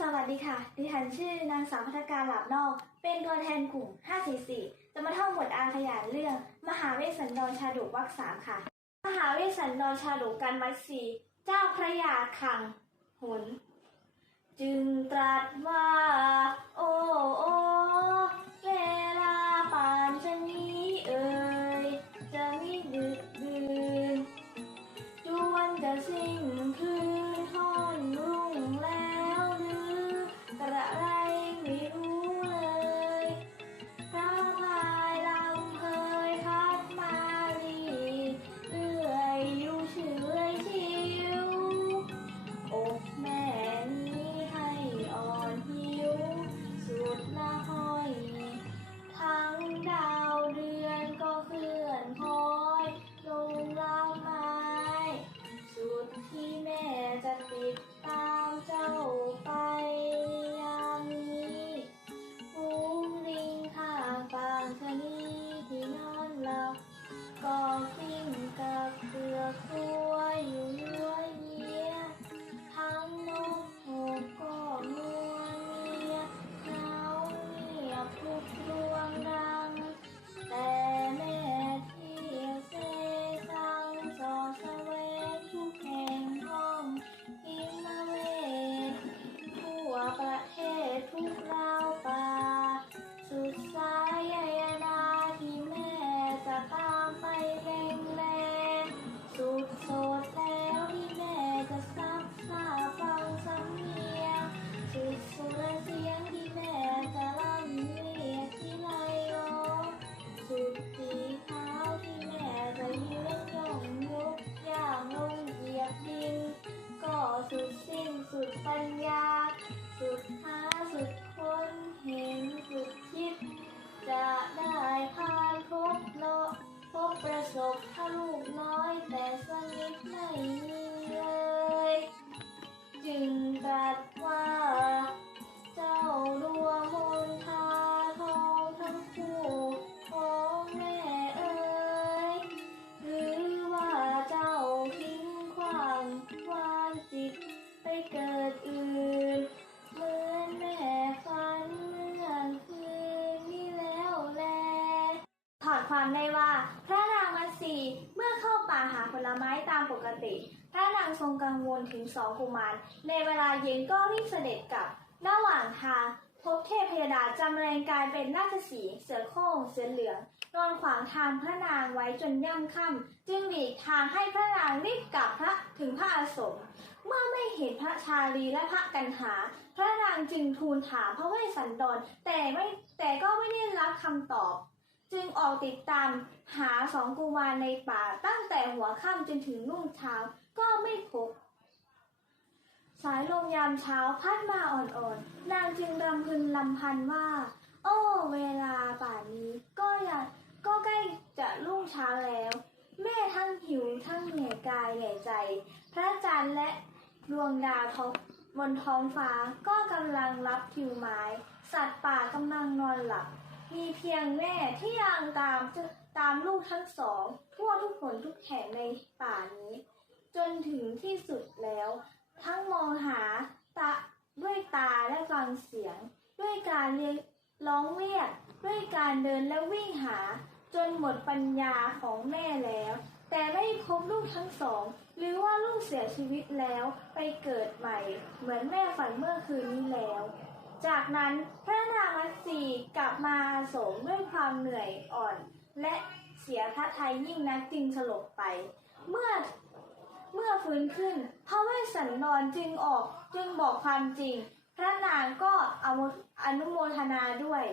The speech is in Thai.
สวัสดีค่ะ ดิฉันชื่อนางสาวพัฒการหลาบนอก เป็นตัวแทนกลุ่ม 544 จะมาท่องบทอาขยานเรื่อง มหาเวสสันดรชาดกวรรคสามค่ะ มหาเวสสันดรชาดกกันวัดสีเจ้าพระยาคังหุนจึงตรัสว่า ก็กิ้งกับเกลือกตัวอยู่ยัวเยียทั้งนกหูก็มัวเงียเหงาเงียบทุกดวงดัง แต่แม่ที่เซซังสอสแสว บประสบถ้าลูกน้อยแต่สนิทไม่มีเลย จึงตรัสว่า เจ้าดวงมนทาทองทั้งคู่ของแม่เอ๋ยหรือว่าเจ้าทิ้งความวานจิตไปเกิดอื่นเหมือนแม่ฝันเมื่อคืนนี้แล้วแลถอดความได้ว่าพระ นางมัตสีเมื่อเข้าป่าหาผลไม้ตามปกติ พระนางทรงกังวลถึงสองกุมาร ในเวลาเย็นก็รีบเสด็จกลับ ระหว่างทางพบเทพพยดาจำแรงกายเป็นราชสีเสือโคร่งเสือเหลือง นอนขวางทางพระนางไว้จนย่ำค่ำจึงหลีกทางให้พระนางรีบกลับพระถึงพระอาสม เมื่อไม่เห็นพระชาลีและพระกันหา พระนางจึงทูลถามพระเวสสันดรแต่ไม่แต่ก็ไม่ได้รับคำตอบ จึงออกติดตามหาสองกุมารในป่าตั้งแต่หัวค่ำจนถึงรุ่งเช้าก็ไม่พบ สายลมยามเช้าพัดมาอ่อนๆ นางจึงรำพึงลำพันว่า โอ้เวลาป่านนี้ก็อยากก็ใกล้จะรุ่งเช้าแล้ว แม่ทั้งหิวทั้งเหนื่อยกายเหนื่อยใจ พระจันทร์และดวงดาวท้องบนท้องฟ้าก็กำลังรับทิวไม้ สัตว์ป่ากำลังนอนหลับ มีเพียงแม่ที่ยังตามตามลูกทั้งสอง ทั่วทุกผลทุกแห่งในป่านี้ จนถึงที่สุดแล้ว ทั้งมองหาตาด้วยตาและฟังเสียง ด้วยการเรียกร้องเรียกด้วยการเดินและวิ่งหา จนหมดปัญญาของแม่แล้ว แต่ไม่พบลูกทั้งสอง หรือว่าลูกเสียชีวิตแล้วไปเกิดใหม่ เหมือนแม่ฝันเมื่อคืนนี้แล้ว จากนั้นพระนางมัตสีกลับมาโสมด้วยความเหนื่อยอ่อน และเสียพระทัยยิ่งนักจึงสลบไป เมื่อเมื่อฟื้นขึ้นพระเวสสันดรจึงออกจึงบอกความจริง พระนางก็อโมอนุโมทนาด้วย